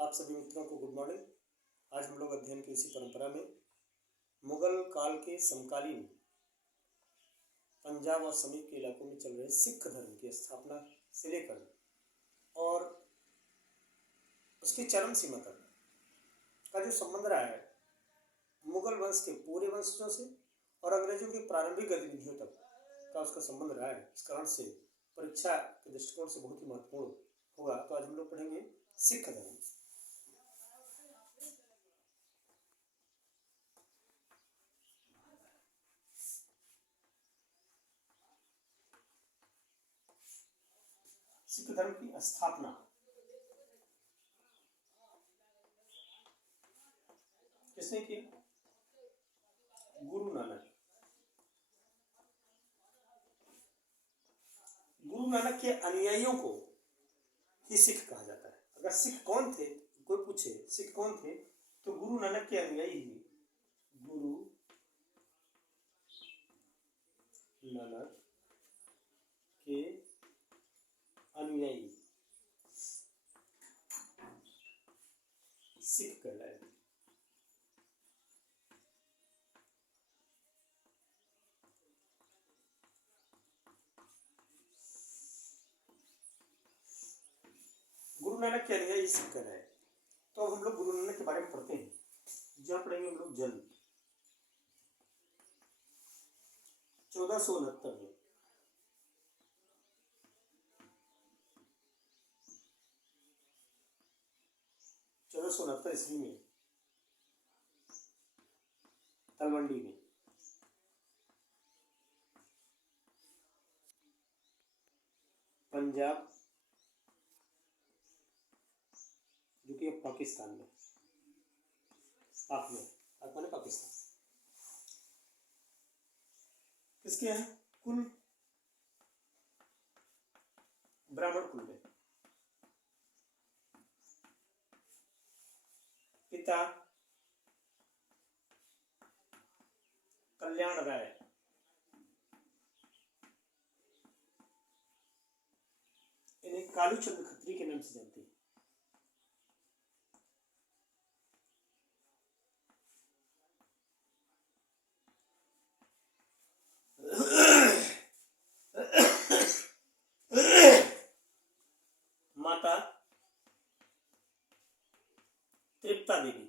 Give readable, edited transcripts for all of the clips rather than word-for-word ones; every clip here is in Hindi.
आप सभी मित्रों को गुड मॉर्निंग। आज हम लोग अध्ययन की इसी परंपरा में मुगल काल के समकालीन पंजाब और समीप के इलाकों में चल रहे सिख धर्म की स्थापना से लेकर और उसकी चरम सीमा तक का जो संबंध रहा है मुगल वंश के पूरे वंशजों से और अंग्रेजों की प्रारंभिक गतिविधियों तक का उसका संबंध रहा है, इस कारण से परीक्षा के दृष्टिकोण से बहुत ही महत्वपूर्ण होगा। तो आज हम लोग पढ़ेंगे सिख धर्म। सिख धर्म की स्थापना किसने की? गुरु नानक। गुरु नानक के अनुयायियों को ही सिख कहा जाता है। अगर सिख कौन थे, कोई पूछे सिख कौन थे, तो गुरु नानक के अनुयायी ही गुरु नानक के अनुयायी सिख कहलाए। गुरु नानक के अनुयायी सिख कहलाए। तो अब हम लोग गुरु नानक के बारे में पढ़ते हैं। जहाँ पढ़ेंगे हम लोग जन्म 1469 में। 1469 ईस्वी में तलवंडी में पंजाब, जो कि पाकिस्तान में, पाक में, पाकिस्तान, किसके हैं? कुल ब्राह्मण कुल में। पिता कल्याण राय, इन्हें कालू चंद खत्री के नाम से जानते हैं। माता तृप्ता देवी,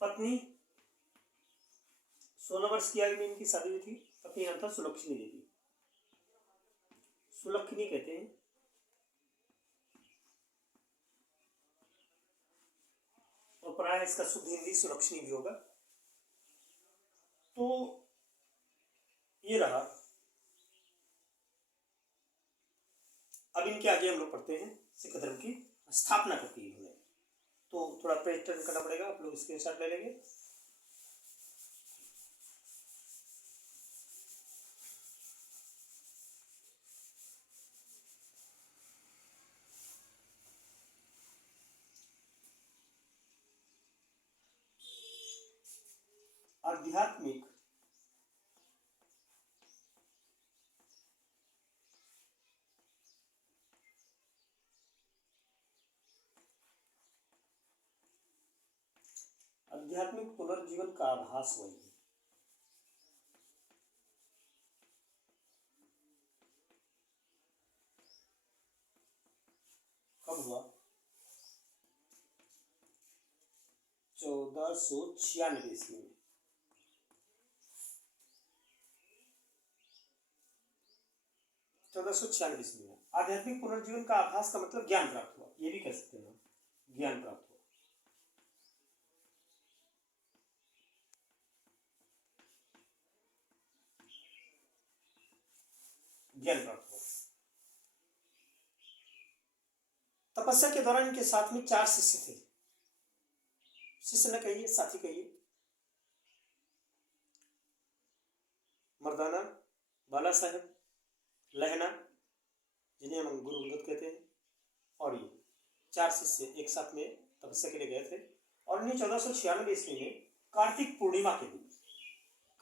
पत्नी 16 वर्ष की आयु में इनकी शादी हुई थी। पत्नी नाम था सुलक्षणी देवी, सुलक्षणी कहते हैं। और प्राय इसका शुद्ध हिंदी सुलक्षणी भी होगा। तो ये रहा। अब इनके आगे हम लोग पढ़ते हैं सिख धर्म की स्थापना कब की उन्होंने। तो थोड़ा पेज टर्न करना पड़ेगा, आप लोग स्क्रीनशॉट ले लेंगे। आध्यात्मिक पुनर्जीवन का आभास हुआ। कब हुआ? 1496 ईस्वी में। 1496 ईस्वी में आध्यात्मिक पुनर्जीवन का आभास का मतलब ज्ञान प्राप्त हुआ, ये भी कह सकते हैं, ज्ञान प्राप्त हुआ। ज्ञान प्राप्त हुआ। तपस्या के दौरान इनके साथ में 4 शिष्य थे। शिष्य न कहिए, साथी कहिए। मर्दाना, बाला साहब, लहना, जिन्हें हम गुरु अंगद कहते हैं, और ये 4 शिष्य एक साथ में तपस्या के लिए गए थे। और 1496 ईस्वी में कार्तिक पूर्णिमा के दिन,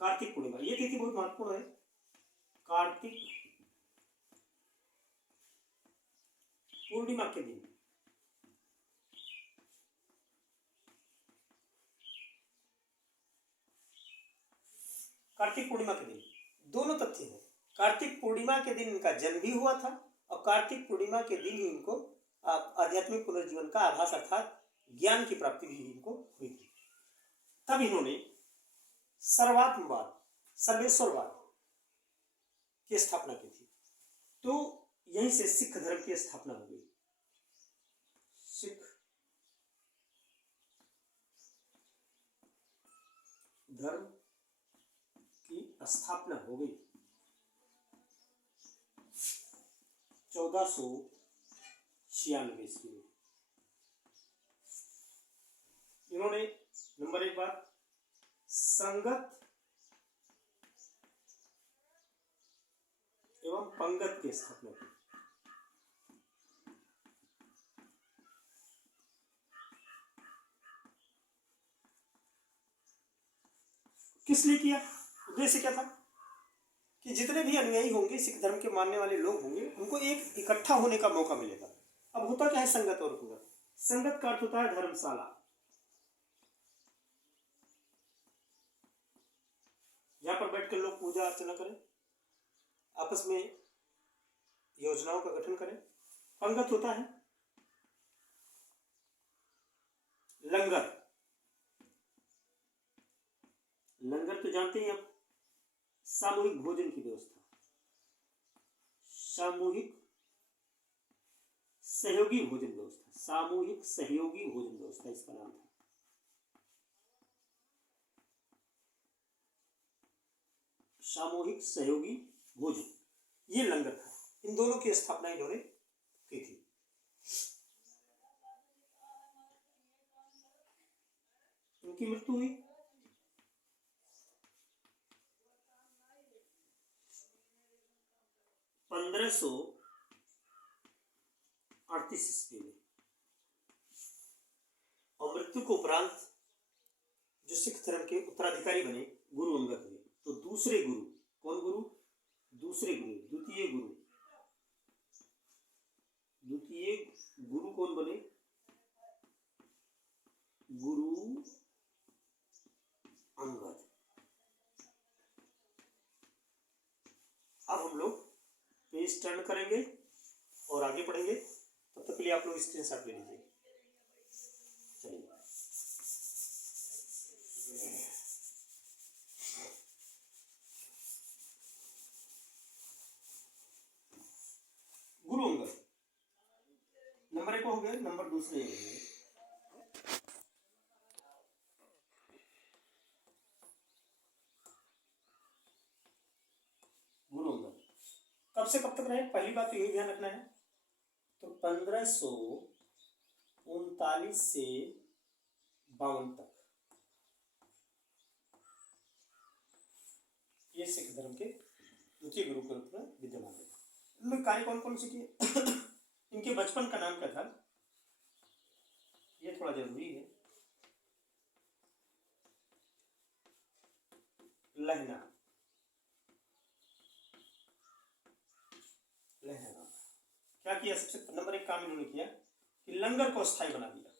कार्तिक पूर्णिमा ये तिथि बहुत महत्वपूर्ण है। कार्तिक पूर्णिमा के दिन, कार्तिक पूर्णिमा के दिन दोनों तथ्य हैं। कार्तिक पूर्णिमा के दिन इनका जन्म भी हुआ था और कार्तिक पूर्णिमा के दिन ही इनको आध्यात्मिक पुनर्जीवन का आभास अर्थात ज्ञान की प्राप्ति भी इनको हुई थी। तब इन्होंने सर्वात्मवाद, सर्वेश्वरवाद की स्थापना की थी। तो यहीं से सिख धर्म की स्थापना हो गई। सिख धर्म की स्थापना हो गई 1496 ईस्वी में। इन्होंने नंबर एक बात संगत एवं पंगत की स्थापना की। किस लिए किया? उद्देश्य क्या था कि जितने भी अनुयायी होंगे, सिख धर्म के मानने वाले लोग होंगे, उनको एक इकट्ठा होने का मौका मिलेगा। अब होता क्या है संगत और पंगत? संगत का अर्थ होता है धर्मशाला, जहां पर बैठकर लोग पूजा अर्चना करें, आपस में योजनाओं का गठन करें। पंगत होता है लंगर। लंगर तो जानते हैं आप, सामूहिक भोजन की व्यवस्था, सामूहिक सहयोगी भोजन व्यवस्था, सामूहिक सहयोगी भोजन व्यवस्था इसका नाम था। सामूहिक सहयोगी भोजन, ये लंगर था। इन दोनों की स्थापना इन्होंने की थी। उनकी मृत्यु हुई 1538 ईस्वी में। और मृत्यु के उपरांत जो सिख धर्म के उत्तराधिकारी बने गुरु अंगद हुए। तो दूसरे गुरु, कौन गुरु? दूसरे गुरु, द्वितीय गुरु। द्वितीय गुरु कौन बने? गुरु अंगद। अब हम लोग पेज टर्न करेंगे और आगे पढ़ेंगे। तब तक के लिए आप लोग स्क्रीनशॉट ले लीजिए। चलिए, गुरु अंगद नंबर एक हो गए, नंबर दूसरे हो गए गुरु अंगद। कब से कब तक रहे? पहली बात तो यही ध्यान रखना है। तो 1539 से 52 तक ये सिख धर्म के द्वितीय गुरु के रूप में विद्यमान है। इनमें कार्य कौन कौन से किए? इनके बचपन का नाम क्या था? ये थोड़ा जरूरी है। लहना। लहना क्या किया? सबसे नंबर एक काम इन्होंने किया कि लंगर को स्थायी बना दिया।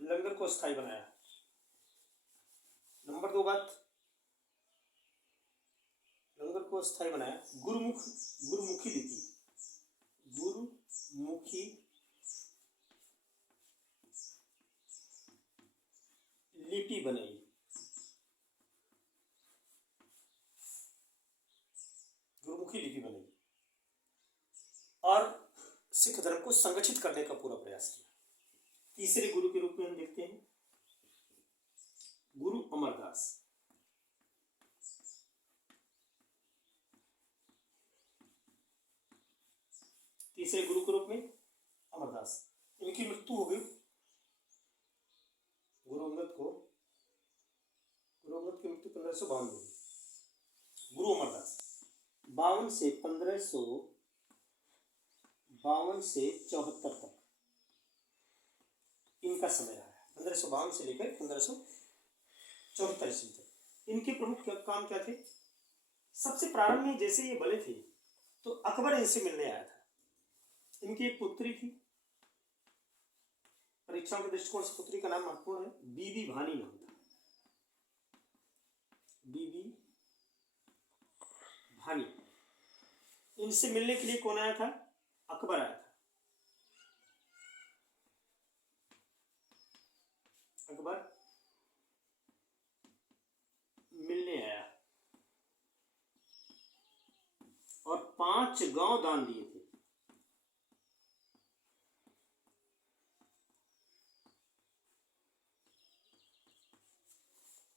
लंगर को स्थायी बनाया। नंबर दो बात, लंगर को स्थायी बनाया। गुरुमुखी लिपि, गुरुमुखी लिपि बनाई। गुरुमुखी लिपि बनाई और सिख धर्म को संगठित करने का पूरा प्रयास किया। तीसरे गुरु के रूप में हम देखते हैं गुरु अमरदास। तीसरे गुरु के रूप में अमरदास। इनकी मृत्यु हो गई गुरु अंगद की मृत्यु 1552 में। गुरु अमरदास 52 से 1552 से 74 तक इनका समय रहा है। 1552 से लेकर 1574 ईस्वी तक। इनके प्रमुख काम क्या थे? सबसे प्रारंभ में जैसे ये बने थे तो अकबर इनसे मिलने आया था। इनकी एक पुत्री थी, परीक्षाओं के दृष्टिकोण से पुत्री का नाम महत्वपूर्ण है, बीबी भानी नाम था, बीबी भानी। इनसे मिलने के लिए कौन आया था? अकबर आया था। अकबर मिलने आया और 5 गांव दान दिए थे।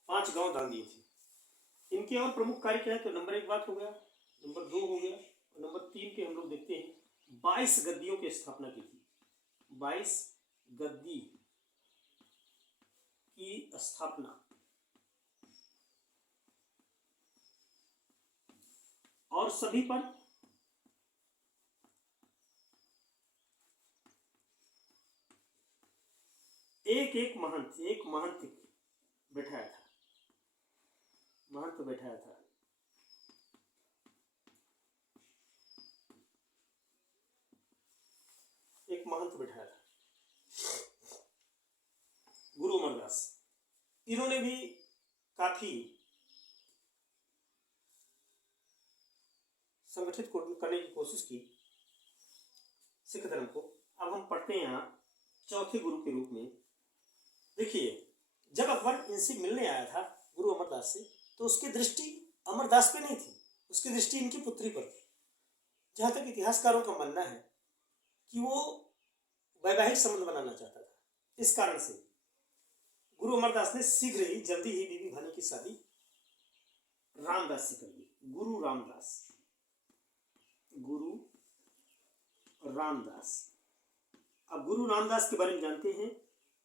5 गांव दान दिए थे। इनके और प्रमुख कार्य क्या है? तो नंबर 1 बात हो गया, नंबर 2 हो गया, और नंबर 3 के हम लोग देखते हैं 22 गद्दियों की स्थापना की थी। 22 गद्दी की स्थापना, और सभी पर एक महंत बैठाया था, महंत बैठाया था। एक महंत बैठाया था, गुरु अमरदास। इन्होंने भी काफी संगठित करने की कोशिश की सिख धर्म को। अब हम पढ़ते हैं यहाँ चौथे गुरु के रूप में। देखिए, जब अकबर इनसे मिलने आया था गुरु अमरदास से, तो उसकी दृष्टि अमरदास पे नहीं थी, उसकी दृष्टि इनकी पुत्री पर थी। जहाँ तक इतिहासकारों का मानना है कि वो वैवाहिक संबंध बनाना चाहता था। इस कारण से गुरु अमरदास ने शीघ्र ही, जल्दी ही बीबी भानी की शादी रामदास से कर दी। गुरु रामदास, गुरु रामदास। अब गुरु रामदास के बारे में जानते हैं,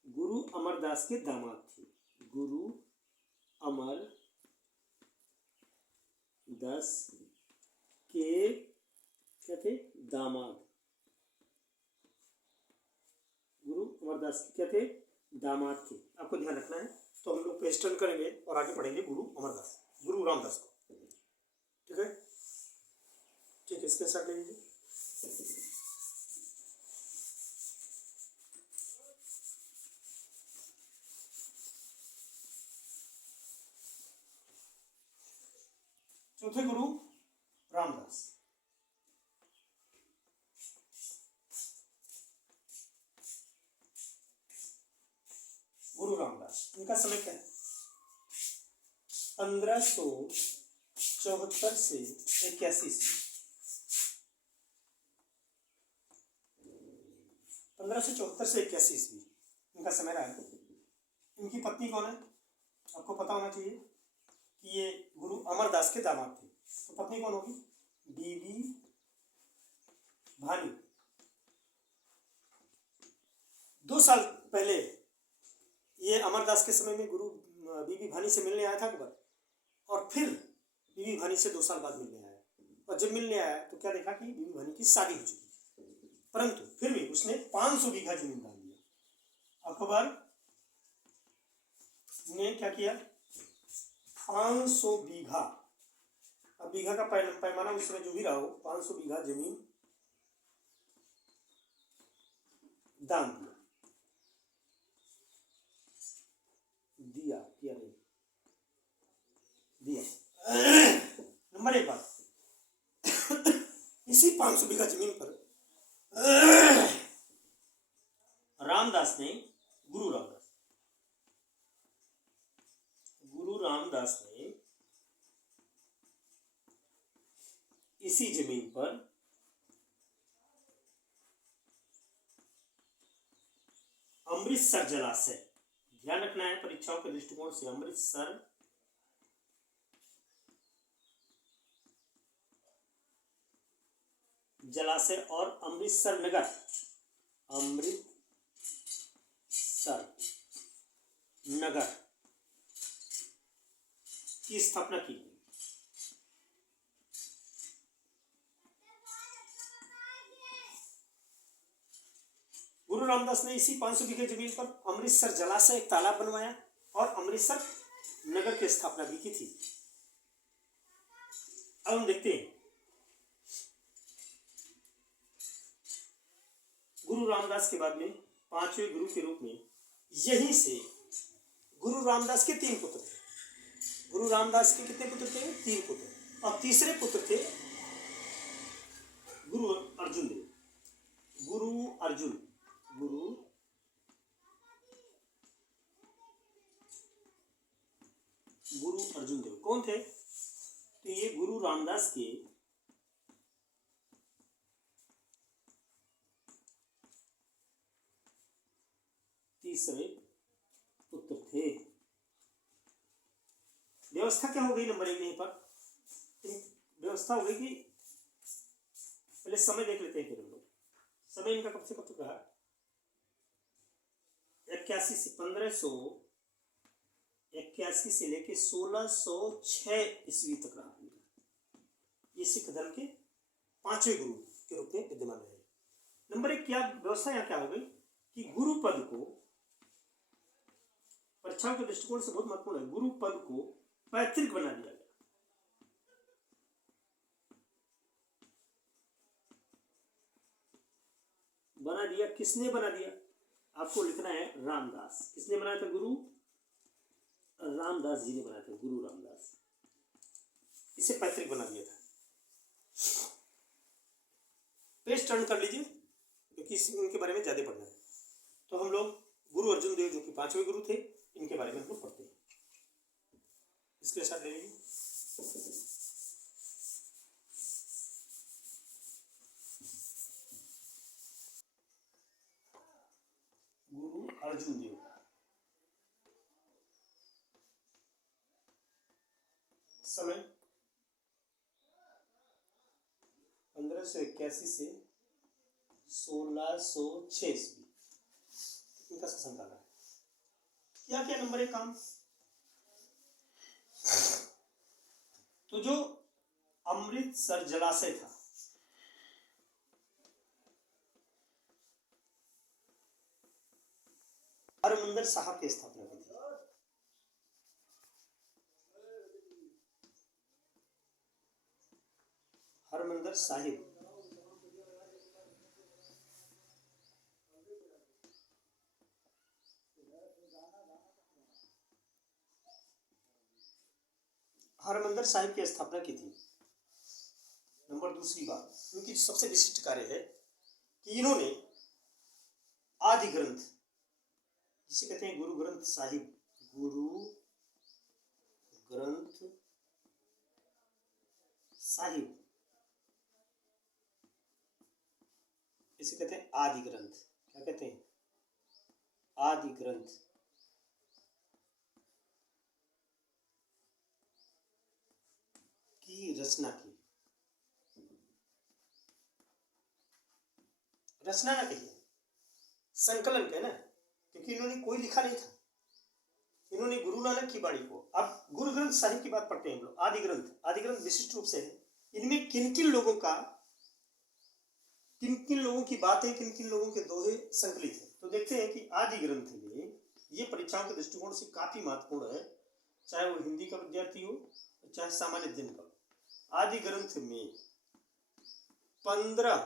गुरु अमरदास के दामाद थे। गुरु अमरदास के क्या थे? दामाद। गुरु अमरदास के क्या थे? दामाद थे। आपको ध्यान रखना है। तो हम लोग पेज टर्न करेंगे और आगे पढ़ेंगे गुरु अमरदास, गुरु रामदास को। ठीक है, ठीक है, इसके साथ ले लीजिए। चौथे गुरु रामदास। गुरु रामदास, इनका समय क्या है? 1574 से 81 ईस्वी। 1574 से 81 ईस्वी इनका समय रहा है। इनकी पत्नी कौन है? आपको पता होना चाहिए कि ये गुरु अमरदास के दामाद थे। तो पत्नी कौन होगी? बीबी भानी। 2 साल पहले ये अमरदास के समय में गुरु बीबी भानी से मिलने आया था अकबर, और फिर बीबी भानी से 2 साल बाद मिलने आया। और जब मिलने आया तो क्या देखा कि बीबी भानी की शादी हो चुकी थी, परंतु फिर भी उसने 500 बीघा जमीन दान दिया। अकबर ने क्या किया? 500 बीघा, अब बीघा का पैमाना उस समय जो भी रहा हो, 500 बीघा जमीन दान दिया। किया नहीं दिया। नंबर 1 बात, इसी 500 बीघा जमीन पर रामदास ने, गुरु रामदास ने इसी जमीन पर अमृतसर जलाशय, ध्यान रखना है परीक्षाओं के दृष्टिकोण से, अमृतसर जलाशय और अमृतसर नगर की स्थापना की। गुरु रामदास ने इसी 500 बीघे जमीन पर अमृतसर जलाशय एक तालाब बनवाया और अमृतसर नगर की स्थापना भी की थी। अब हम देखते हैं गुरु रामदास के बाद में 5वें गुरु के रूप में यहीं से गुरु रामदास के 3 पुत्र थे। गुरु रामदास के कितने पुत्र थे? 3 पुत्र। और तीसरे पुत्र थे गुरु अर्जुन देव। गुरु अर्जुन देव कौन थे? तो ये गुरु रामदास के तीसरे पुत्र थे। व्यवस्था क्या हो गई नंबर 1 यहीं पर? व्यवस्था हो गई कि पहले समय देख लेते हैं फिर हम लोग। समय इनका कब से कब तक रहा? 81 से 1581 से लेके 1606 ईस्वी तक रहा। ये सिख धर्म के 5वें गुरु के रूप में विद्यमान रहे। नंबर 1 क्या व्यवस्था यहाँ क्या हो गई कि गुरु पद को परीक्षाओं के दृष्टिकोण से बहुत महत्वपूर्ण है। गुरु पद को पैतृक बना दिया गया। बना दिया किसने बना दिया? आपको लिखना है रामदास। किसने बनाया था? गुरु रामदास जी ने बनाया था। गुरु रामदास इसे पैतृक बना दिया था। पेज टर्न कर लीजिए क्योंकि इनके बारे में ज्यादा पढ़ना है। तो हम लोग गुरु अर्जुन देव जो कि 5वें गुरु थे, इनके बारे में हम लोग पढ़ते हैं। इसके साथ ले लीजिए। गुरु अर्जुन देव समय 1581 से 1606 ईस्वी इनका शासनकाल है। क्या क्या नंबर 1 काम? तो जो अमृतसर जलाशय था, हरमंदिर साहब की स्थापना की थी। हरमंदिर साहिब हरमंदिर साहिब की स्थापना की थी। नंबर 2 बात उनकी सबसे विशिष्ट कार्य है कि इन्होंने आदि ग्रंथ जिसे कहते हैं गुरु ग्रंथ साहिब, गुरु ग्रंथ साहिब इसे कहते हैं आदि ग्रंथ। क्या कहते हैं? आदि ग्रंथ। की रचना की। रचना ना कहिए, संकलन के ना, क्योंकि इन्होंने कोई लिखा नहीं था। इन्होंने गुरु नानक की वाणी को। अब गुरु ग्रंथ साहिब की बात पढ़ते हैं हम लोग। आदि ग्रंथ विशिष्ट रूप से है। इनमें किन किन लोगों की बातें, किन किन लोगों के दोहे संकलित है। तो देखते हैं कि आदि ग्रंथ में ये परीक्षाओं के दृष्टिकोण से काफी महत्वपूर्ण है, चाहे वो हिंदी का विद्यार्थी हो चाहे सामान्य दिन का। आदि ग्रंथ में 15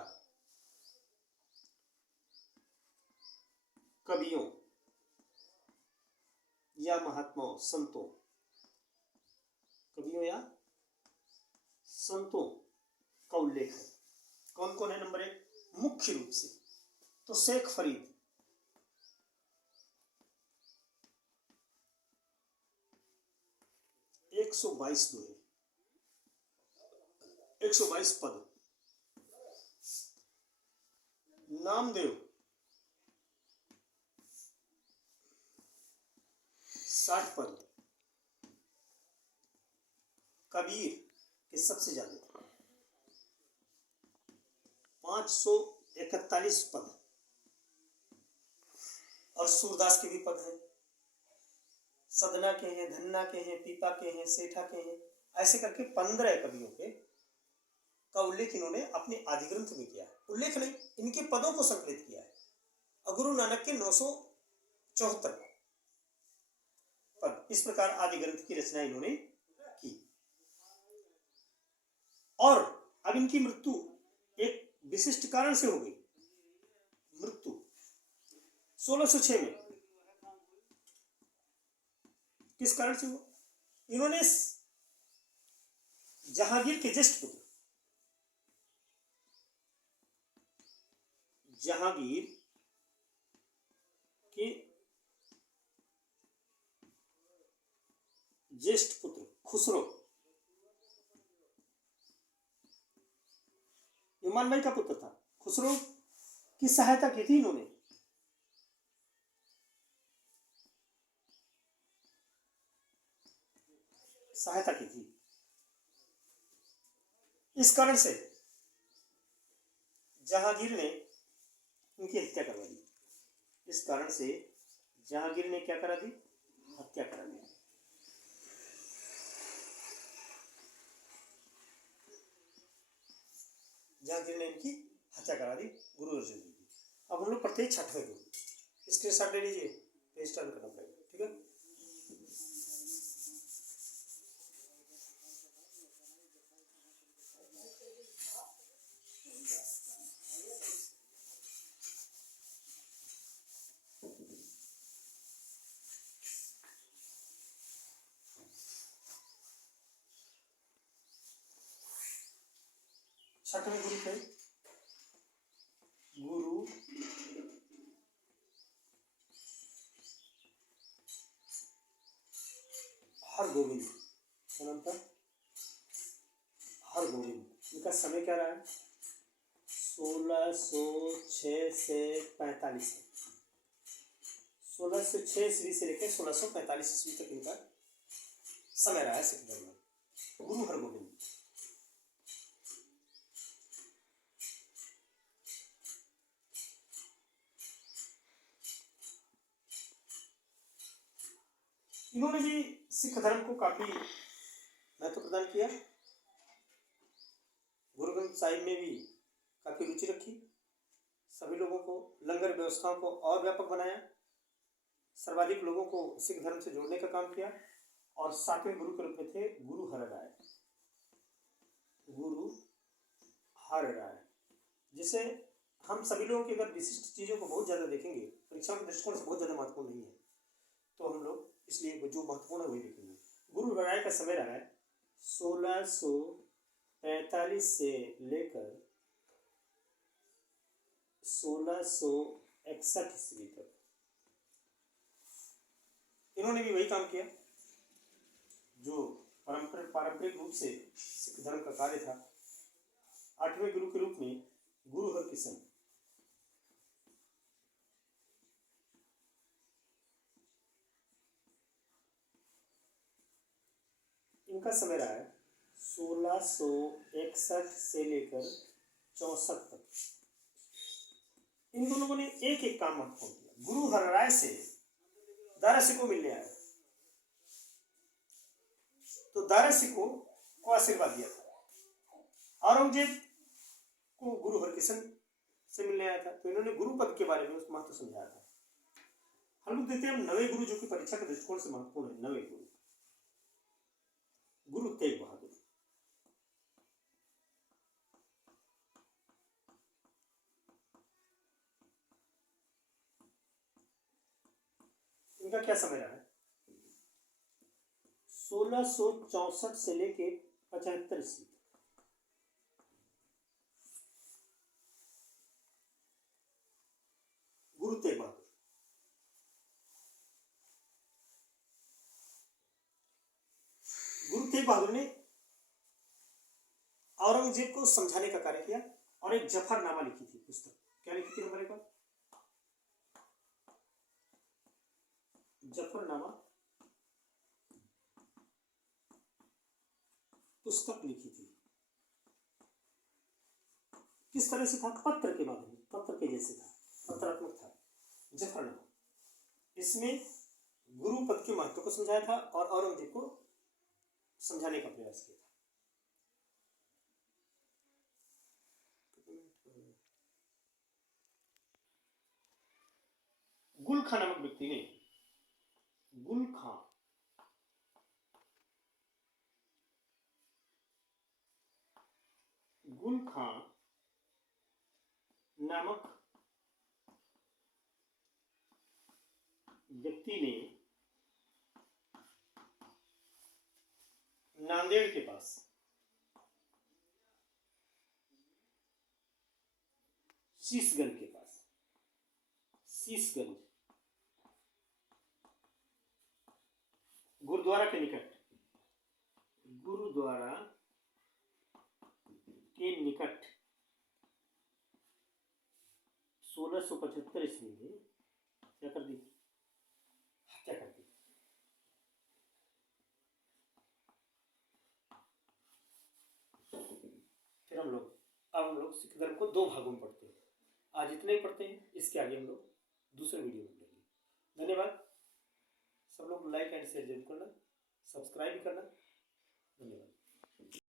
कवियों या महात्माओं, संतों, कवियों या संतों का उल्लेख है। कौन कौन है? नंबर 1 मुख्य रूप से तो शेख फरीद, एक 122 दोहे, 122 पद। नामदेव 60 पद। कबीर के सबसे ज्यादा 541 पद। और सूरदास के भी पद हैं, सदना के हैं, धन्ना के हैं, पीपा के हैं, सेठा के हैं। ऐसे करके 15 कवियों के का उल्लेख इन्होंने अपने आदि ग्रंथ में किया। उल्लेख नहीं, इनके पदों को संकलित किया है। और गुरु नानक के 974 पद। इस प्रकार आदि ग्रंथ की रचना इन्होंने की। और अब इनकी मृत्यु एक विशिष्ट कारण से हो गई। मृत्यु 1606 में किस कारण से हुआ? इन्होंने जहांगीर के ज्येष्ठ पुत्र जहांगीर के ज्येष्ठ पुत्र खुसरो, इमाम भाई का पुत्र था, खुसरो की सहायता की थी इन्होंने। सहायता की थी। इस कारण से जहांगीर ने उनकी हत्या करवा दी। इस कारण से जहांगीर ने क्या करा दी? हत्या करा दी। जहांगीर ने इनकी हत्या करा दी गुरु अर्जुन देव की। अब हम लोग पढ़ते हैं छठवें गुरु। स्क्रीनशॉट ले लीजिए, पेज टर्न करना पड़ेगा, ठीक है। छठवें गुरु थे गुरु हरगोविंद। क्या नाम था? हरगोविंद। इनका समय क्या रहा है? 1606 से 45। 1606 ईस्वी से लेकर 1645 ईस्वी तक इनका समय रहा है सिख धर्म में। गुरु हरगोविंद। इन्होंने भी सिख धर्म को काफी महत्व प्रदान किया। गुरु ग्रंथ साहिब में भी काफी रुचि रखी। सभी लोगों को लंगर व्यवस्थाओं को और व्यापक बनाया। सर्वाधिक लोगों को सिख धर्म से जोड़ने का काम किया। और सातवें गुरु के रूप में थे गुरु हर राय। गुरु हर राय, जिसे हम सभी लोगों की अगर विशिष्ट चीजों को बहुत ज्यादा देखेंगे, परीक्षा के दृष्टिकोण से बहुत ज्यादा महत्वपूर्ण नहीं है, तो हम लोग इसलिए जो महत्वपूर्ण है वही देखेंगे। गुरु हर राय का समय रहा है 1645 से लेकर 1661 ईस्वी तक। इन्होंने भी वही काम किया जो पारंपरिक रूप से सिख धर्म का कार्य था। आठवें गुरु के रूप में गुरु हरकिशन। इनका समय रहा है 1661 से लेकर 64 तक। इन दोनों ने एक एक काम महत्वपूर्ण किया। गुरु हर राय से दारा सिकों मिलने आया, तो दारा सिकों को आशीर्वाद दिया था। औरंगजेब को गुरु हरकिशन से मिलने आया था, तो इन्होंने गुरु पद के बारे में उस महत्व समझाया था। हम लोग देखते हैं नवे गुरु जो कि परीक्षा के दृष्टिकोण से महत्वपूर्ण है। नवे गुरु गुरु तेग बहादुर। इनका क्या समय रहा है? 1664 से लेके 75 ईस्वी। गुरु तेग बहादुर। गुरु तेग बहादुर ने औरंगजेब को समझाने का कार्य किया और एक जफरनामा लिखी थी पुस्तक। क्या लिखी थी हमारे पास? जफरनामा पुस्तक लिखी थी। किस तरह से था? पत्र के माध्यम, पत्र के जैसे था, पत्रात्मक था जफरनामा। इसमें गुरु पद के महत्व को समझाया था और औरंगजेब को समझाने का प्रयास किया था। गुल खां नामक व्यक्ति ने गुल खां नामक व्यक्ति ने नांदेड़ के पास शीशगंज के पास गुरुद्वारा के निकट 1675 ईस्वी में क्या कर दी? हत्या कर दी। फिर हम लोग सिख धर्म को 2 भागों में पढ़ते हैं। आज इतने ही पढ़ते हैं, इसके आगे हम लोग दूसरे वीडियो में पढ़ेंगे। धन्यवाद। सब लोग लाइक एंड शेयर जरूर करना, सब्सक्राइब करना। धन्यवाद।